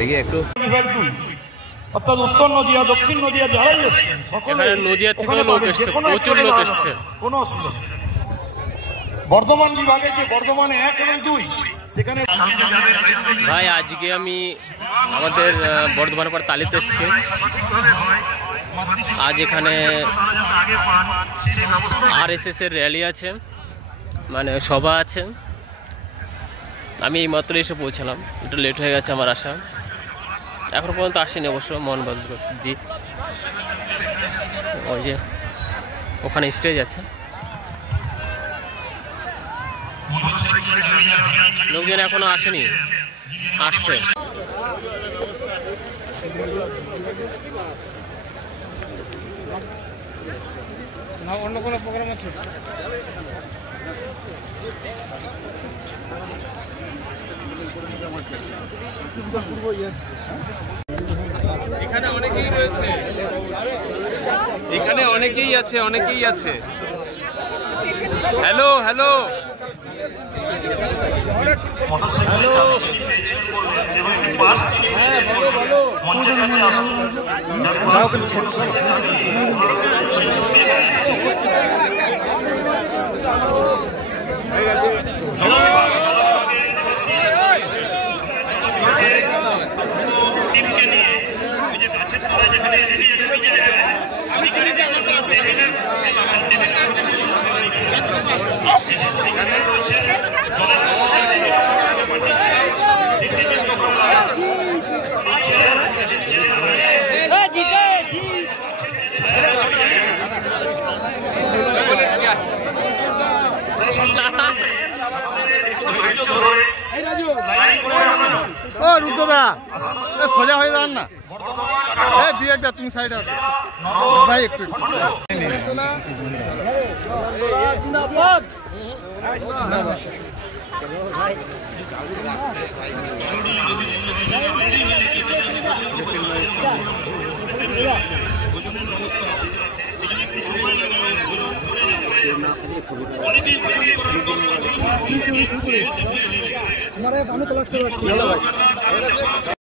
দেখি একটু। অর্থাৎ উত্তর নদিয়া দক্ষিণ নদিয়া যারাই এসছেন সকলে নদিয়া থেকে লোক এসছে, প্রচুর লোক এসছে, কোনো অসুবিধা নেই। বর্ধমান বিভাগে যে বর্ধমানে 1 এবং 2 সেখানে ভাই আজকে আমি আমাদের বর্ধমানের পর তালিতে এসেছি। আজ এখানে RSS এর র্যালি আছে, মানে সভা আছে। আমি এই মাত্র এসে পৌঁছালাম, একটু লেট হয়ে গেছে আমার আসা, এখনো পর্যন্ত আসেনি অবশ্য মোহনবাবুজি। ওই যে ওখানে স্টেজ আছে, লোকজন এখনো আসেনি, আসছে। অন্য কোনো প্রোগ্রাম আছে? এখানে অনেকেই রয়েছে, এখানে অনেকেই আছে, অনেকেই আছে। হ্যালো হ্যালো, মোটরসাইকেলে চাবি যিনি পেয়েছেন বলবেন এবং একটি পাস যিনি পেয়েছেন বলবেন মঞ্চের কাছে আসুন। যার পাস মোটরসাইকেলে চাবি সেই সঙ্গে এখানে এসেছে। জলবিভাগের দেবাশিস টিমকে নিয়ে ওই যে গাছের তলায় যেখানে রেডি আছে ওই জায়গায় আধিকারিকদের জন্য টেবিলের এখানে রয়েছে জলের পাঠিয়েছিলাম সেই টেবিলকে ওখানে লাগানো এই চেয়ার ও রুদ্রদা সোজা হয়ে যান না, বিয়ে দা তুমি সাইড ভাই একটু। অনেকেই